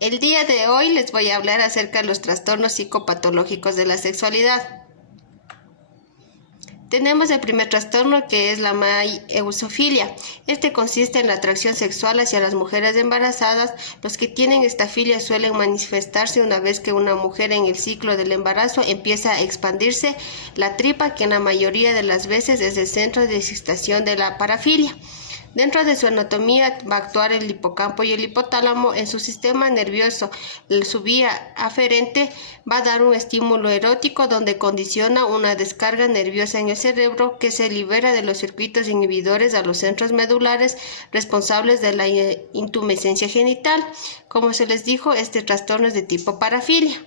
El día de hoy les voy a hablar acerca de los trastornos psicopatológicos de la sexualidad. Tenemos el primer trastorno, que es la eusofilia. Este consiste en la atracción sexual hacia las mujeres embarazadas. Los que tienen esta filia suelen manifestarse una vez que una mujer en el ciclo del embarazo empieza a expandirse la tripa, que en la mayoría de las veces es el centro de excitación de la parafilia. Dentro de su anatomía va a actuar el hipocampo y el hipotálamo. En su sistema nervioso, su vía aferente va a dar un estímulo erótico donde condiciona una descarga nerviosa en el cerebro que se libera de los circuitos inhibidores a los centros medulares responsables de la intumescencia genital. Como se les dijo, este trastorno es de tipo parafilia.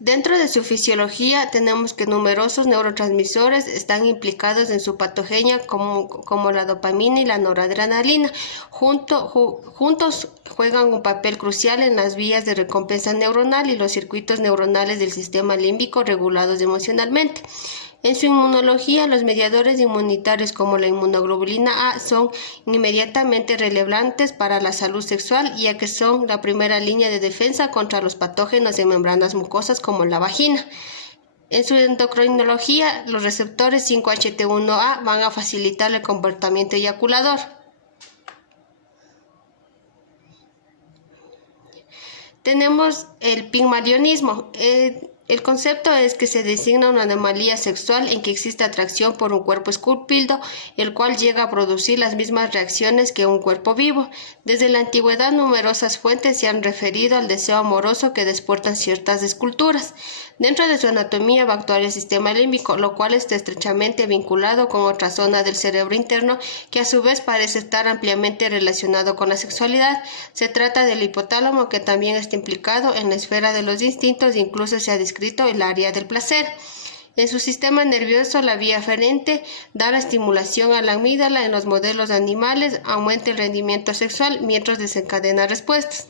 Dentro de su fisiología tenemos que numerosos neurotransmisores están implicados en su patogenia como la dopamina y la noradrenalina. Juntos juegan un papel crucial en las vías de recompensa neuronal y los circuitos neuronales del sistema límbico regulados emocionalmente. En su inmunología, los mediadores inmunitarios como la inmunoglobulina A son inmediatamente relevantes para la salud sexual, ya que son la primera línea de defensa contra los patógenos en membranas mucosas como la vagina. En su endocrinología, los receptores 5-HT1A van a facilitar el comportamiento eyaculador. Tenemos el pigmalionismo. El concepto es que se designa una anomalía sexual en que existe atracción por un cuerpo esculpido, el cual llega a producir las mismas reacciones que un cuerpo vivo. Desde la antigüedad, numerosas fuentes se han referido al deseo amoroso que despiertan ciertas esculturas. Dentro de su anatomía va a actuar el sistema límbico, lo cual está estrechamente vinculado con otra zona del cerebro interno que a su vez parece estar ampliamente relacionado con la sexualidad. Se trata del hipotálamo, que también está implicado en la esfera de los instintos e incluso se ha descrito el área del placer. En su sistema nervioso, la vía aferente da la estimulación a la amígdala. En los modelos animales aumenta el rendimiento sexual mientras desencadena respuestas.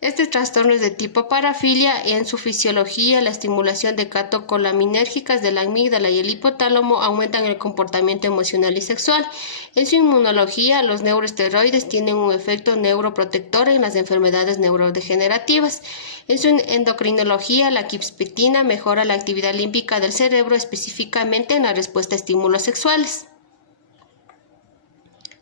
Este trastorno es de tipo parafilia. En su fisiología, la estimulación de catecolaminérgicas de la amígdala y el hipotálamo aumentan el comportamiento emocional y sexual. En su inmunología, los neuroesteroides tienen un efecto neuroprotector en las enfermedades neurodegenerativas. En su endocrinología, la quipspetina mejora la actividad límbica del cerebro, específicamente en la respuesta a estímulos sexuales.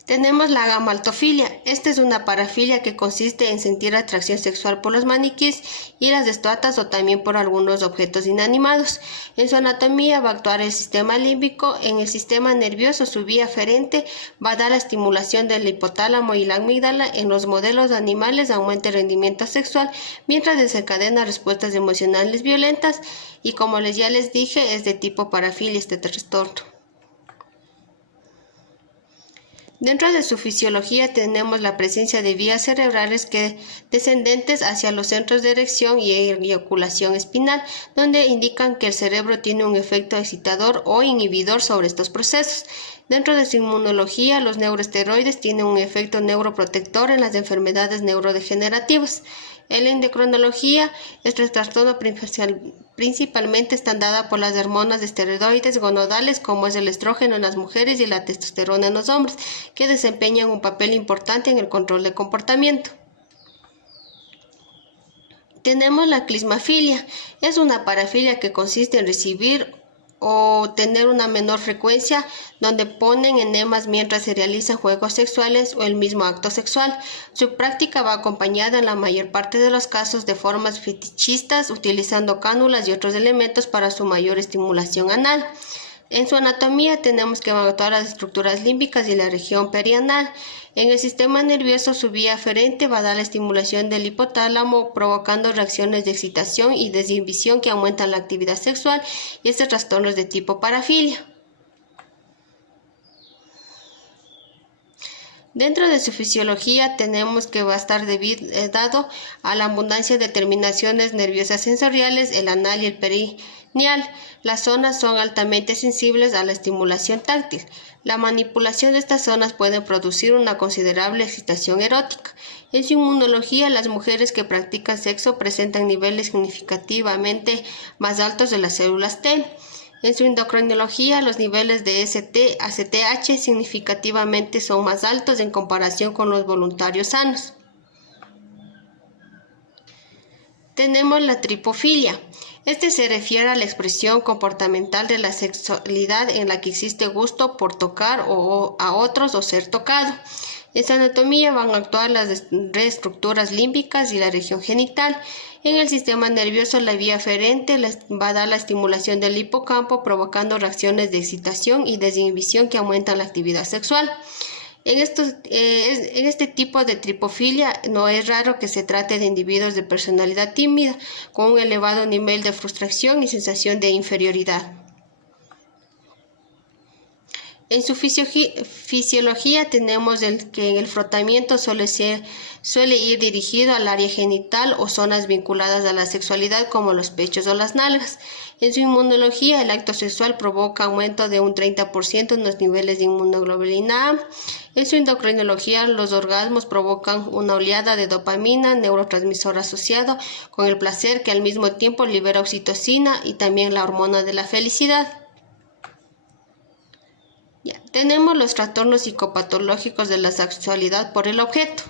Tenemos la gamaltofilia. Esta es una parafilia que consiste en sentir atracción sexual por los maniquíes y las estatuas o también por algunos objetos inanimados. En su anatomía va a actuar el sistema límbico. En el sistema nervioso, su vía aferente va a dar la estimulación del hipotálamo y la amígdala. En los modelos animales aumenta el rendimiento sexual mientras desencadena respuestas emocionales violentas, y como ya les dije, es de tipo parafilia este trastorno. Dentro de su fisiología tenemos la presencia de vías cerebrales que descendentes hacia los centros de erección y eyaculación espinal, donde indican que el cerebro tiene un efecto excitador o inhibidor sobre estos procesos. Dentro de su inmunología, los neuroesteroides tienen un efecto neuroprotector en las enfermedades neurodegenerativas. En la endocrinología, este trastorno principalmente está dada por las hormonas esteroides gonadales, como es el estrógeno en las mujeres y la testosterona en los hombres, que desempeñan un papel importante en el control del comportamiento. Tenemos la clismafilia. Es una parafilia que consiste en recibir o tener una menor frecuencia, donde ponen enemas mientras se realizan juegos sexuales o el mismo acto sexual. Su práctica va acompañada en la mayor parte de los casos de formas fetichistas, utilizando cánulas y otros elementos para su mayor estimulación anal. En su anatomía tenemos que van a actuar las estructuras límbicas y la región perianal. En el sistema nervioso, su vía aferente va a dar la estimulación del hipotálamo, provocando reacciones de excitación y desinhibición que aumentan la actividad sexual, y este trastorno es de tipo parafilia. Dentro de su fisiología tenemos que va a estar dado a la abundancia de terminaciones nerviosas sensoriales, el anal y el perineal. Las zonas son altamente sensibles a la estimulación táctil. La manipulación de estas zonas puede producir una considerable excitación erótica. En su inmunología, las mujeres que practican sexo presentan niveles significativamente más altos de las células T. En su endocrinología, los niveles de ST-ACTH significativamente son más altos en comparación con los voluntarios sanos. Tenemos la tripofilia. Este se refiere a la expresión comportamental de la sexualidad en la que existe gusto por tocar a otros o ser tocado. En su anatomía van a actuar las reestructuras límbicas y la región genital. En el sistema nervioso, la vía aferente va a dar la estimulación del hipocampo, provocando reacciones de excitación y desinhibición que aumentan la actividad sexual. En este tipo de tripofilia no es raro que se trate de individuos de personalidad tímida, con un elevado nivel de frustración y sensación de inferioridad. En su fisiología tenemos que el frotamiento suele ir dirigido al área genital o zonas vinculadas a la sexualidad como los pechos o las nalgas. En su inmunología, el acto sexual provoca aumento de un 30% en los niveles de inmunoglobulina A. En su endocrinología, los orgasmos provocan una oleada de dopamina, neurotransmisor asociado con el placer, que al mismo tiempo libera oxitocina y también la hormona de la felicidad. Tenemos los trastornos psicopatológicos de la sexualidad por el objeto.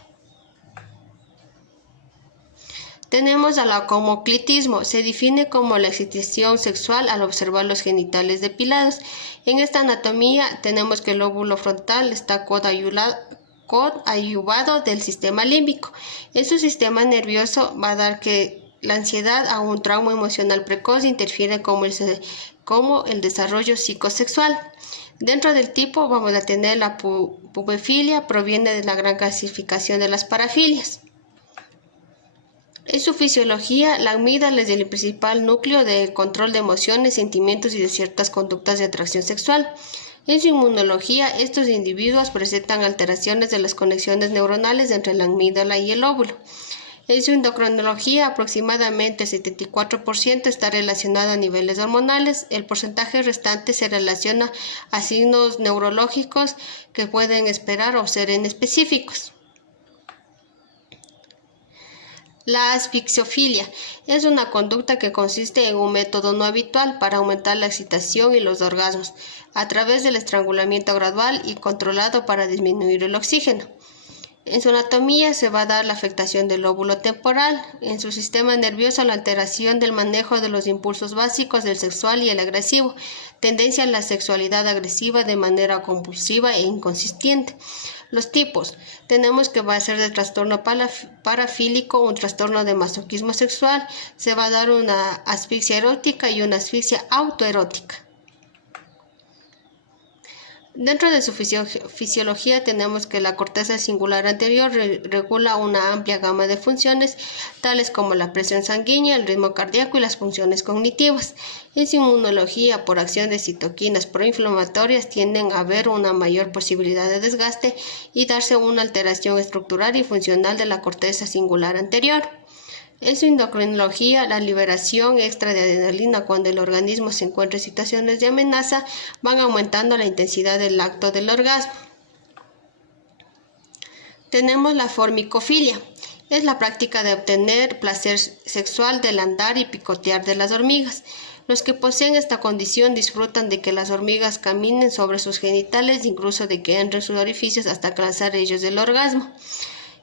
Tenemos al acomoclitismo. Se define como la excitación sexual al observar los genitales depilados. En esta anatomía tenemos que el lóbulo frontal está coadyuvado del sistema límbico. En su sistema nervioso va a dar que la ansiedad a un trauma emocional precoz interfiere como el desarrollo psicosexual. Dentro del tipo vamos a tener la pubefilia, proviene de la gran clasificación de las parafilias. En su fisiología, la amígdala es el principal núcleo de control de emociones, sentimientos y de ciertas conductas de atracción sexual. En su inmunología, estos individuos presentan alteraciones de las conexiones neuronales entre la amígdala y el lóbulo. En su endocrinología, aproximadamente el 74% está relacionado a niveles hormonales. El porcentaje restante se relaciona a signos neurológicos que pueden esperar o ser específicos. La asfixiofilia es una conducta que consiste en un método no habitual para aumentar la excitación y los orgasmos a través del estrangulamiento gradual y controlado para disminuir el oxígeno. En su anatomía se va a dar la afectación del lóbulo temporal. En su sistema nervioso, la alteración del manejo de los impulsos básicos del sexual y el agresivo, tendencia a la sexualidad agresiva de manera compulsiva e inconsistente. Los tipos, tenemos que va a ser de trastorno parafílico, un trastorno de masoquismo sexual, se va a dar una asfixia erótica y una asfixia autoerótica. Dentro de su fisiología tenemos que la corteza singular anterior regula una amplia gama de funciones, tales como la presión sanguínea, el ritmo cardíaco y las funciones cognitivas. En su inmunología, por acción de citoquinas proinflamatorias, tienden a haber una mayor posibilidad de desgaste y darse una alteración estructural y funcional de la corteza singular anterior. En su endocrinología, la liberación extra de adrenalina cuando el organismo se encuentra en situaciones de amenaza van aumentando la intensidad del acto del orgasmo. Tenemos la formicofilia. Es la práctica de obtener placer sexual del andar y picotear de las hormigas. Los que poseen esta condición disfrutan de que las hormigas caminen sobre sus genitales, incluso de que entren sus orificios hasta alcanzar ellos el orgasmo.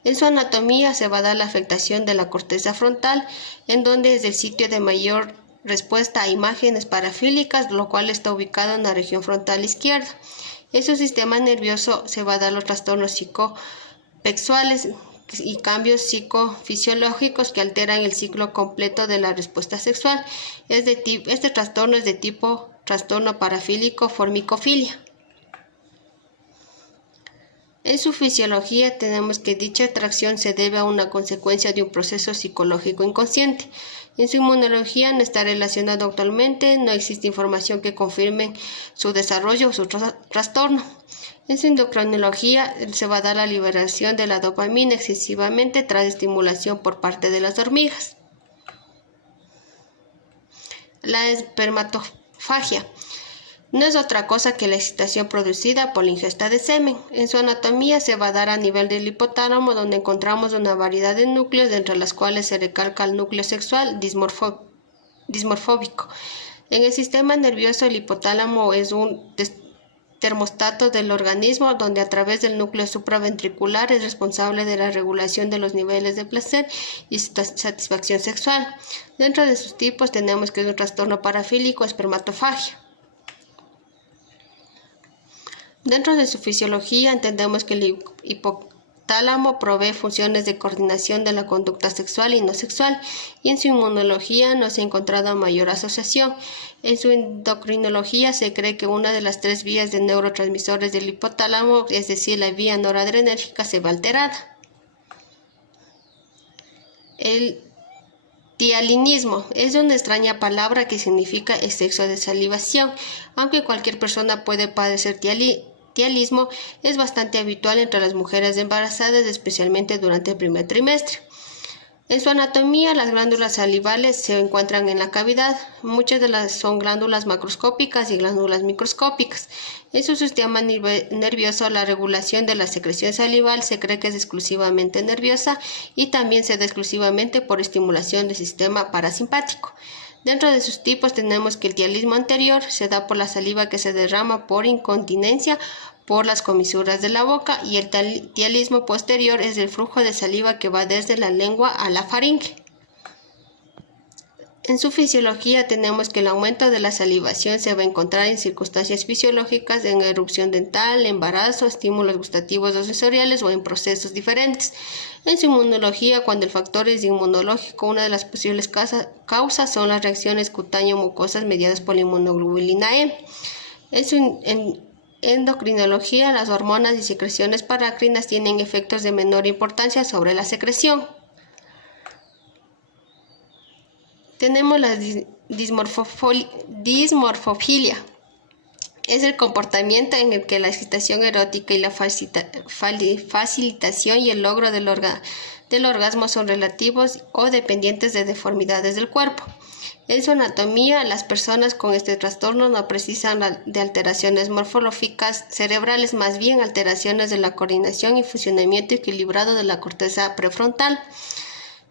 En su anatomía se va a dar la afectación de la corteza frontal, en donde es el sitio de mayor respuesta a imágenes parafílicas, lo cual está ubicado en la región frontal izquierda. En su sistema nervioso se va a dar los trastornos psicopexuales y cambios psicofisiológicos que alteran el ciclo completo de la respuesta sexual. Este trastorno es de tipo trastorno parafílico formicofilia. En su fisiología tenemos que dicha atracción se debe a una consecuencia de un proceso psicológico inconsciente. En su inmunología no está relacionado actualmente, no existe información que confirme su desarrollo o su trastorno. En su endocrinología se va a dar la liberación de la dopamina excesivamente tras estimulación por parte de las hormigas. La espermatofagia no es otra cosa que la excitación producida por la ingesta de semen. En su anatomía se va a dar a nivel del hipotálamo, donde encontramos una variedad de núcleos, entre las cuales se recalca el núcleo sexual dismorfóbico. En el sistema nervioso, el hipotálamo es un termostato del organismo donde a través del núcleo supraventricular es responsable de la regulación de los niveles de placer y satisfacción sexual. Dentro de sus tipos tenemos que es un trastorno parafílico, espermatofagia. Dentro de su fisiología entendemos que el hipotálamo provee funciones de coordinación de la conducta sexual y no sexual, y en su inmunología no se ha encontrado mayor asociación. En su endocrinología se cree que una de las 3 vías de neurotransmisores del hipotálamo, es decir, la vía noradrenérgica, se ve alterada. El tialinismo es una extraña palabra que significa exceso de salivación. Aunque cualquier persona puede padecer tialismo, es bastante habitual entre las mujeres embarazadas, especialmente durante el primer trimestre. En su anatomía, las glándulas salivales se encuentran en la cavidad. Muchas de las son glándulas macroscópicas y glándulas microscópicas. En su sistema nervioso, la regulación de la secreción salival se cree que es exclusivamente nerviosa y también se da exclusivamente por estimulación del sistema parasimpático. Dentro de sus tipos tenemos que el tialismo anterior se da por la saliva que se derrama por incontinencia por las comisuras de la boca, y el tialismo posterior es el flujo de saliva que va desde la lengua a la faringe. En su fisiología tenemos que el aumento de la salivación se va a encontrar en circunstancias fisiológicas, en erupción dental, embarazo, estímulos gustativos o sensoriales o en procesos diferentes. En su inmunología, cuando el factor es inmunológico, una de las posibles causas son las reacciones cutáneo-mucosas mediadas por la inmunoglobulina E. En su endocrinología, las hormonas y secreciones parácrinas tienen efectos de menor importancia sobre la secreción. Tenemos la dismorfofilia. Es el comportamiento en el que la excitación erótica y la facilitación y el logro del orgasmo son relativos o dependientes de deformidades del cuerpo. En su anatomía, las personas con este trastorno no precisan de alteraciones morfológicas cerebrales, más bien alteraciones de la coordinación y funcionamiento equilibrado de la corteza prefrontal.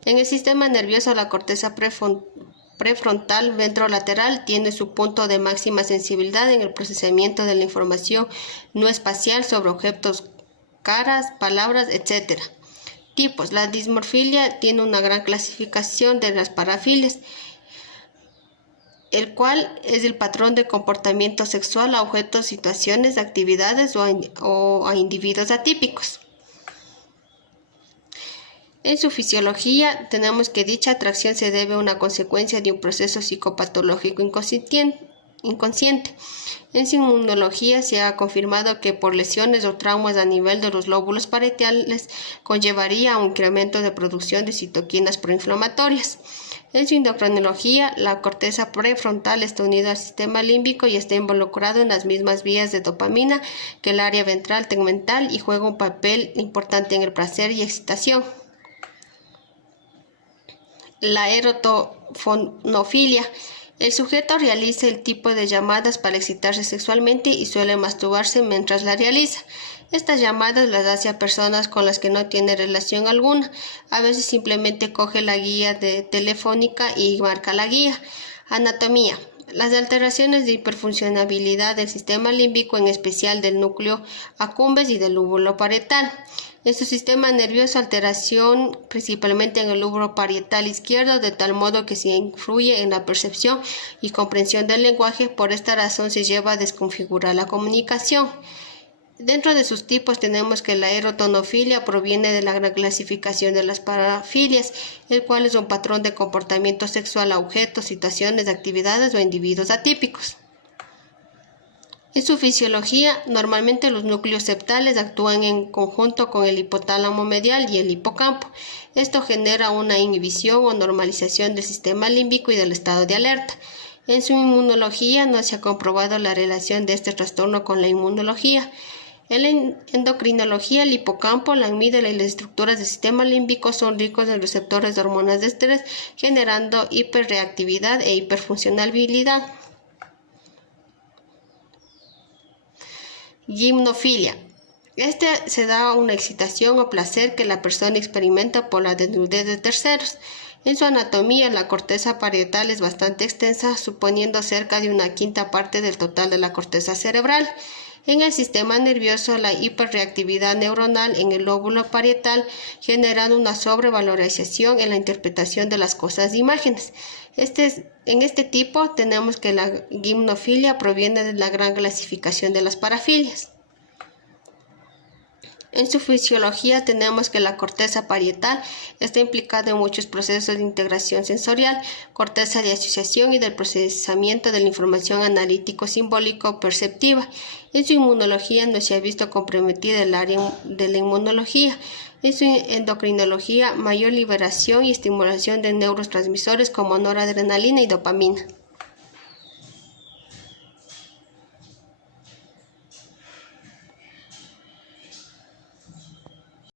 En el sistema nervioso, la corteza prefrontal ventrolateral tiene su punto de máxima sensibilidad en el procesamiento de la información no espacial sobre objetos, caras, palabras, etc. Tipos. La dismorfilia tiene una gran clasificación de las parafilias, el cual es el patrón de comportamiento sexual a objetos, situaciones, actividades o a individuos atípicos. En su fisiología tenemos que dicha atracción se debe a una consecuencia de un proceso psicopatológico inconsciente. En su inmunología se ha confirmado que por lesiones o traumas a nivel de los lóbulos parietales conllevaría a un incremento de producción de citoquinas proinflamatorias. En su endocrinología, la corteza prefrontal está unida al sistema límbico y está involucrado en las mismas vías de dopamina que el área ventral tegmental y juega un papel importante en el placer y excitación. La erotofonofilia. El sujeto realiza el tipo de llamadas para excitarse sexualmente y suele masturbarse mientras la realiza. Estas llamadas las hace a personas con las que no tiene relación alguna. A veces simplemente coge la guía telefónica y marca la guía. Anatomía. Las alteraciones de hiperfuncionabilidad del sistema límbico, en especial del núcleo accumbens y del lóbulo parietal. En su sistema nervioso, alteración principalmente en el lóbulo parietal izquierdo, de tal modo que se influye en la percepción y comprensión del lenguaje. Por esta razón se lleva a desconfigurar la comunicación. Dentro de sus tipos tenemos que la erotonofilia proviene de la gran clasificación de las parafilias, el cual es un patrón de comportamiento sexual a objetos, situaciones, actividades o individuos atípicos. En su fisiología, normalmente los núcleos septales actúan en conjunto con el hipotálamo medial y el hipocampo. Esto genera una inhibición o normalización del sistema límbico y del estado de alerta. En su inmunología no se ha comprobado la relación de este trastorno con la inmunología. En la endocrinología, el hipocampo, la amígdala y las estructuras del sistema límbico son ricos en receptores de hormonas de estrés, generando hiperreactividad e hiperfuncionalidad. Gimnofilia. Este se da una excitación o placer que la persona experimenta por la desnudez de terceros. En su anatomía, la corteza parietal es bastante extensa, suponiendo cerca de una quinta parte del total de la corteza cerebral. En el sistema nervioso, la hiperreactividad neuronal en el lóbulo parietal genera una sobrevalorización en la interpretación de las cosas de imágenes. En este tipo tenemos que la gimnofilia proviene de la gran clasificación de las parafilias. En su fisiología tenemos que la corteza parietal está implicada en muchos procesos de integración sensorial, corteza de asociación y del procesamiento de la información analítico-simbólico-perceptiva. En su inmunología no se ha visto comprometida el área de la inmunología. En su endocrinología, mayor liberación y estimulación de neurotransmisores como noradrenalina y dopamina.